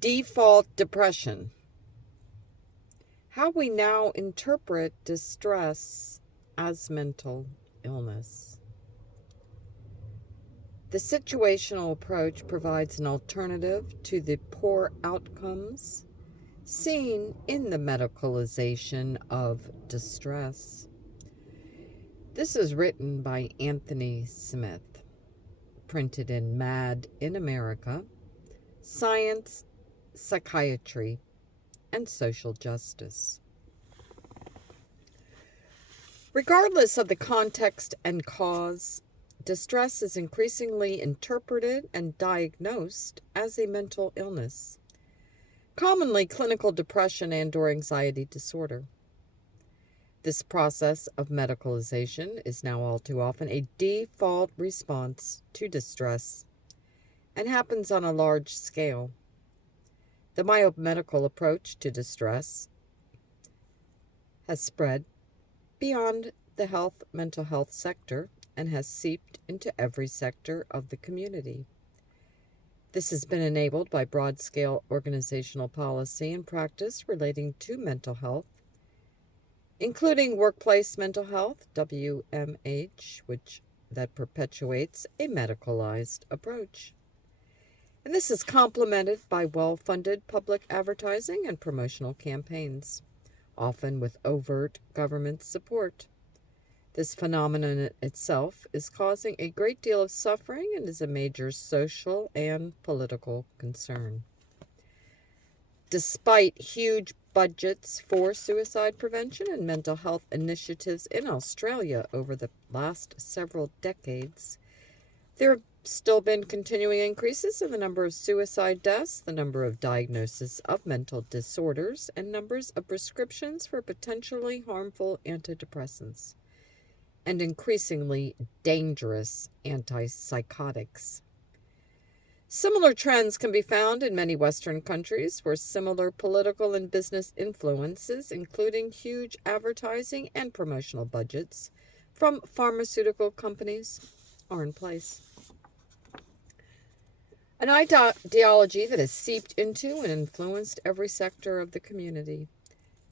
Default depression. How we now interpret distress as mental illness. The situational approach provides an alternative to the poor outcomes seen in the medicalization of distress. This is written by Anthony Smith, printed in Mad in America, Science, Psychiatry, and Social Justice. Regardless of the context and cause, distress is increasingly interpreted and diagnosed as a mental illness, commonly clinical depression and/or anxiety disorder. This process of medicalization is now all too often a default response to distress and happens on a large scale. The biomedical approach to distress has spread beyond the mental health sector and has seeped into every sector of the community. This has been enabled by broad-scale organizational policy and practice relating to mental health, including workplace mental health, WMH, that perpetuates a medicalized approach. And this is complemented by well-funded public advertising and promotional campaigns, often with overt government support. This phenomenon itself is causing a great deal of suffering and is a major social and political concern. Despite huge budgets for suicide prevention and mental health initiatives in Australia over the last several decades, there have still been continuing increases in the number of suicide deaths, the number of diagnoses of mental disorders, and numbers of prescriptions for potentially harmful antidepressants and increasingly dangerous antipsychotics. Similar trends can be found in many Western countries where similar political and business influences, including huge advertising and promotional budgets from pharmaceutical companies, are in place. An ideology that has seeped into and influenced every sector of the community.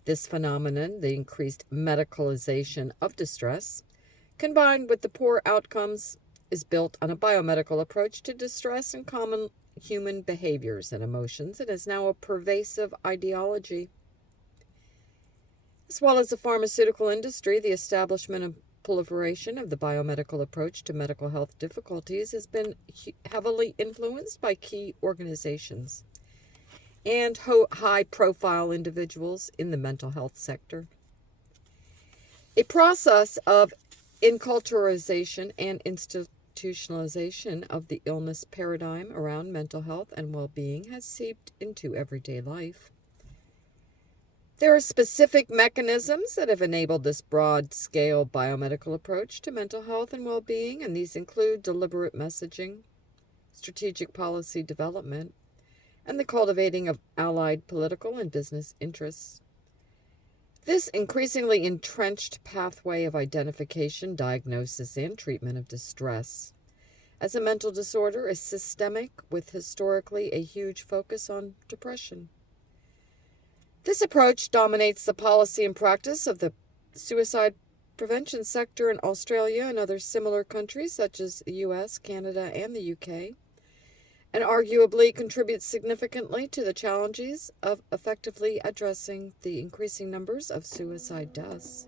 This phenomenon, the increased medicalization of distress, combined with the poor outcomes, is built on a biomedical approach to distress and common human behaviors and emotions, and is now a pervasive ideology. As well as the pharmaceutical industry, the establishment and proliferation of the biomedical approach to mental health difficulties has been heavily influenced by key organizations and high-profile individuals in the mental health sector. A process of enculturization and institutionalization of the illness paradigm around mental health and well-being has seeped into everyday life. There are specific mechanisms that have enabled this broad-scale biomedical approach to mental health and well-being, and these include deliberate messaging, strategic policy development, and the cultivating of allied political and business interests. This increasingly entrenched pathway of identification, diagnosis, and treatment of distress as a mental disorder is systemic, with historically a huge focus on depression. This approach dominates the policy and practice of the suicide prevention sector in Australia and other similar countries such as the US, Canada, and the UK, and arguably contributes significantly to the challenges of effectively addressing the increasing numbers of suicide deaths.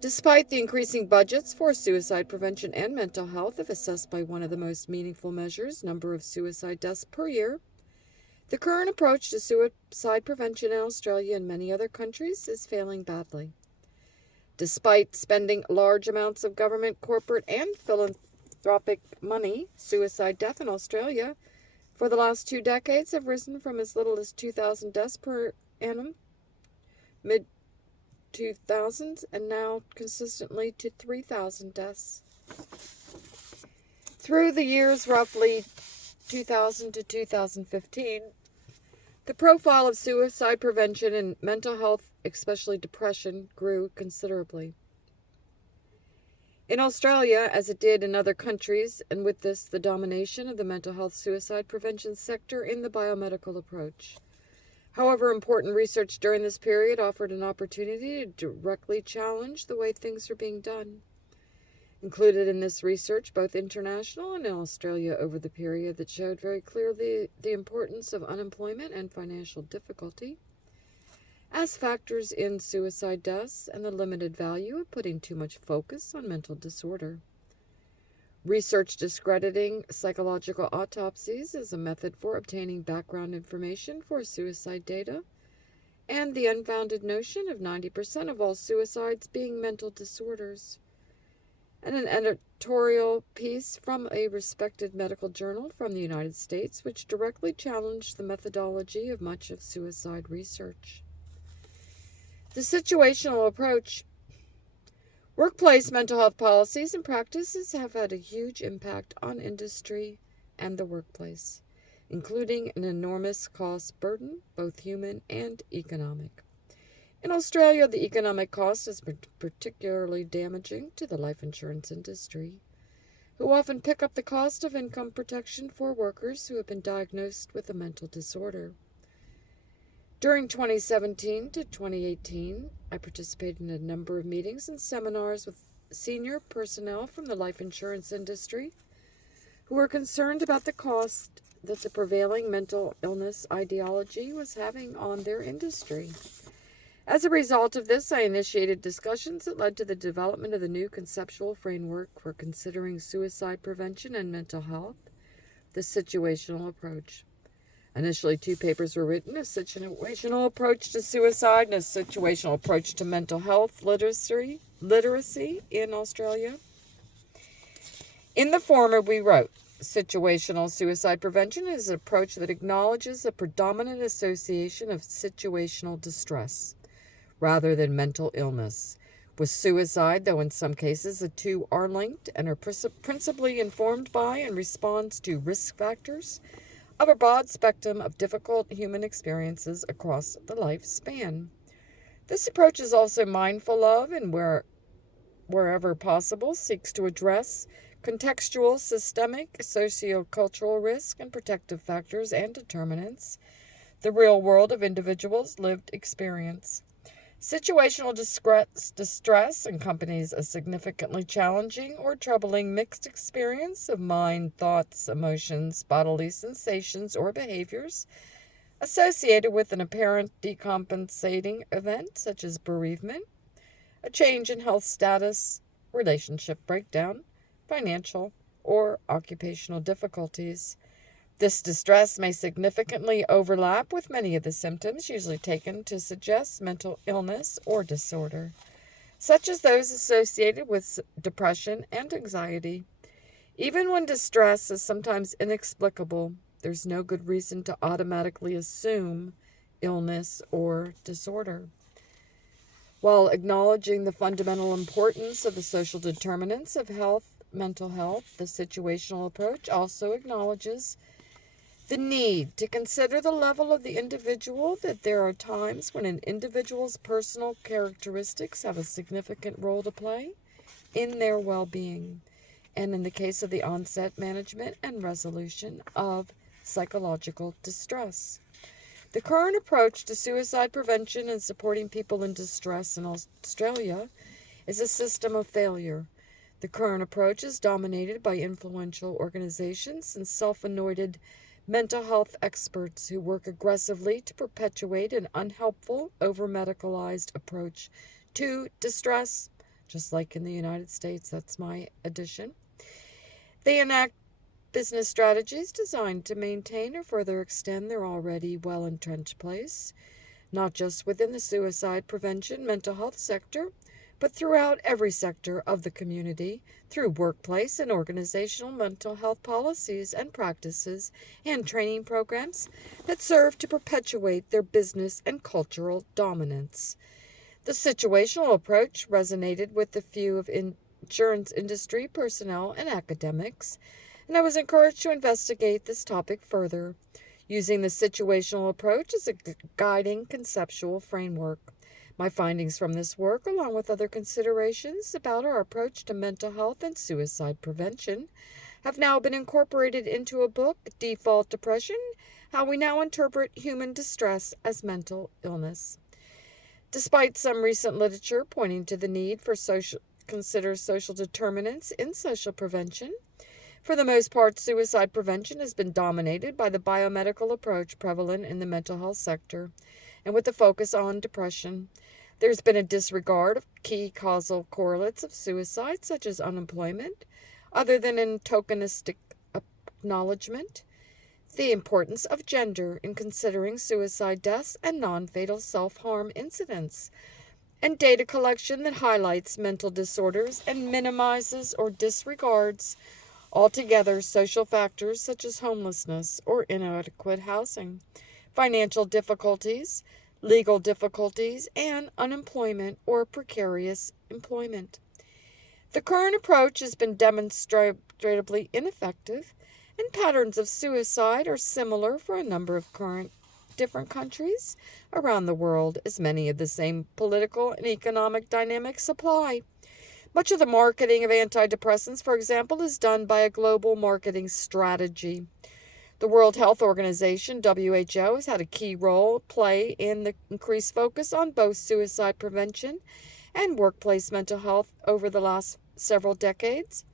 Despite the increasing budgets for suicide prevention and mental health, if assessed by one of the most meaningful measures, number of suicide deaths per year, the current approach to suicide prevention in Australia and many other countries is failing badly. Despite spending large amounts of government, corporate, and philanthropic money, suicide death in Australia for the last 2 decades have risen from as little as 2,000 deaths per annum, mid-2000s, and now consistently to 3,000 deaths. Through the years roughly 2000 to 2015, the profile of suicide prevention and mental health, especially depression, grew considerably. In Australia, as it did in other countries, and with this the domination of the mental health suicide prevention sector in the biomedical approach. However, important research during this period offered an opportunity to directly challenge the way things are being done. Included in this research, both international and in Australia over the period, that showed very clearly the importance of unemployment and financial difficulty as factors in suicide deaths and the limited value of putting too much focus on mental disorder. Research discrediting psychological autopsies as a method for obtaining background information for suicide data, and the unfounded notion of 90% of all suicides being mental disorders. And an editorial piece from a respected medical journal from the United States, which directly challenged the methodology of much of suicide research. The situational approach. Workplace mental health policies and practices have had a huge impact on industry and the workplace, including an enormous cost burden, both human and economic. In Australia, the economic cost has been particularly damaging to the life insurance industry, who often pick up the cost of income protection for workers who have been diagnosed with a mental disorder. During 2017 to 2018, I participated in a number of meetings and seminars with senior personnel from the life insurance industry who were concerned about the cost that the prevailing mental illness ideology was having on their industry. As a result of this, I initiated discussions that led to the development of the new conceptual framework for considering suicide prevention and mental health, the situational approach. Initially, 2 papers were written, a situational approach to suicide and a situational approach to mental health literacy in Australia. In the former, we wrote, situational suicide prevention is an approach that acknowledges a predominant association of situational distress rather than mental illness with suicide, though in some cases the two are linked and are principally informed by and responds to risk factors of a broad spectrum of difficult human experiences across the lifespan. This approach is also mindful of and wherever possible seeks to address contextual, systemic, sociocultural risk and protective factors and determinants, the real world of individuals' lived experience. Situational distress accompanies a significantly challenging or troubling mixed experience of mind, thoughts, emotions, bodily sensations, or behaviors associated with an apparent decompensating event such as bereavement, a change in health status, relationship breakdown, financial, or occupational difficulties. This distress may significantly overlap with many of the symptoms usually taken to suggest mental illness or disorder, such as those associated with depression and anxiety. Even when distress is sometimes inexplicable, there's no good reason to automatically assume illness or disorder. While acknowledging the fundamental importance of the social determinants of mental health, the situational approach also acknowledges the need to consider the level of the individual, that there are times when an individual's personal characteristics have a significant role to play in their well-being, and in the case of the onset, management, and resolution of psychological distress. The current approach to suicide prevention and supporting people in distress in Australia is a system of failure. The current approach is dominated by influential organizations and self-anointed mental health experts who work aggressively to perpetuate an unhelpful, over-medicalized approach to distress, just like in the United States. That's my addition. They enact business strategies designed to maintain or further extend their already well-entrenched place, not just within the suicide prevention mental health sector, but throughout every sector of the community through workplace and organizational mental health policies and practices and training programs that serve to perpetuate their business and cultural dominance. The situational approach resonated with a few of insurance industry personnel and academics, and I was encouraged to investigate this topic further, using the situational approach as a guiding conceptual framework. My findings from this work, along with other considerations about our approach to mental health and suicide prevention, have now been incorporated into a book, Default Depression: How We Now Interpret Human Distress as Mental Illness. Despite some recent literature pointing to the need for consider social determinants in social prevention, for the most part, suicide prevention has been dominated by the biomedical approach prevalent in the mental health sector, and with a focus on depression. There's been a disregard of key causal correlates of suicide, such as unemployment, other than in tokenistic acknowledgement, the importance of gender in considering suicide deaths and non-fatal self-harm incidents, and data collection that highlights mental disorders and minimizes or disregards altogether social factors such as homelessness or inadequate housing, financial difficulties, legal difficulties, and unemployment or precarious employment. The current approach has been demonstrably ineffective, and patterns of suicide are similar for a number of different countries around the world, as many of the same political and economic dynamics apply. Much of the marketing of antidepressants, for example, is done by a global marketing strategy. The World Health Organization, WHO, has had a key role play in the increased focus on both suicide prevention and workplace mental health over the last several decades.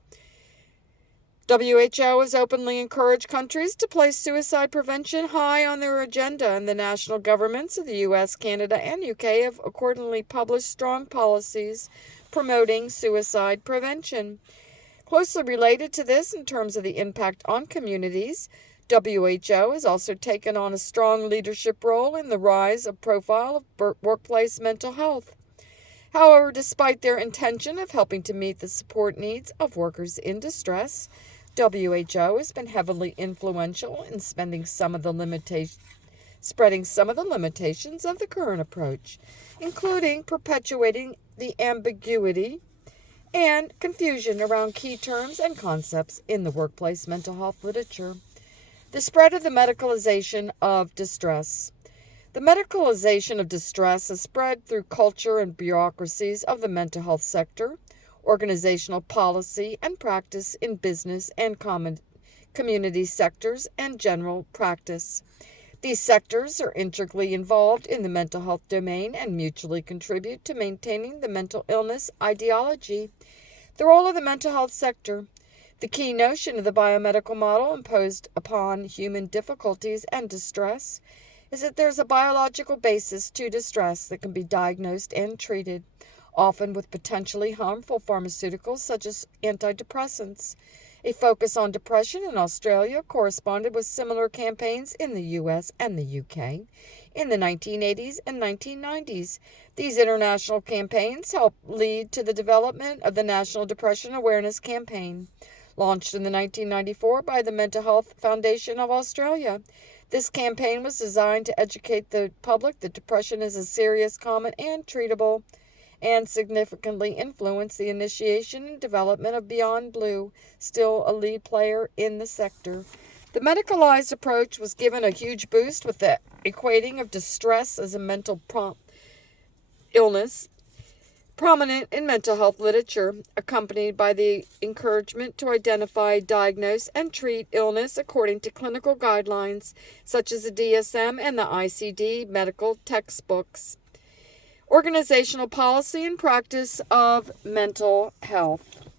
WHO has openly encouraged countries to place suicide prevention high on their agenda, and the national governments of the US, Canada, and UK have accordingly published strong policies promoting suicide prevention. Closely related to this in terms of the impact on communities, WHO has also taken on a strong leadership role in the rise of profile of workplace mental health. However, despite their intention of helping to meet the support needs of workers in distress, WHO has been heavily influential in spreading some of the limitations of the current approach, including perpetuating the ambiguity and confusion around key terms and concepts in the workplace mental health literature. The spread of the medicalization of distress. The medicalization of distress has spread through culture and bureaucracies of the mental health sector, organizational policy and practice in business and community sectors, and general practice. These sectors are integrally involved in the mental health domain and mutually contribute to maintaining the mental illness ideology. The role of the mental health sector. The key notion of the biomedical model imposed upon human difficulties and distress is that there's a biological basis to distress that can be diagnosed and treated, often with potentially harmful pharmaceuticals such as antidepressants. A focus on depression in Australia corresponded with similar campaigns in the US and the UK in the 1980s and 1990s. These international campaigns helped lead to the development of the National Depression Awareness Campaign, launched in 1994 by the Mental Health Foundation of Australia. This campaign was designed to educate the public that depression is a serious, common, and treatable, and significantly influenced the initiation and development of Beyond Blue, still a lead player in the sector. The medicalized approach was given a huge boost with the equating of distress as a mental illness, prominent in mental health literature, accompanied by the encouragement to identify, diagnose, and treat illness according to clinical guidelines such as the DSM and the ICD medical textbooks. Organizational policy and practice of mental health.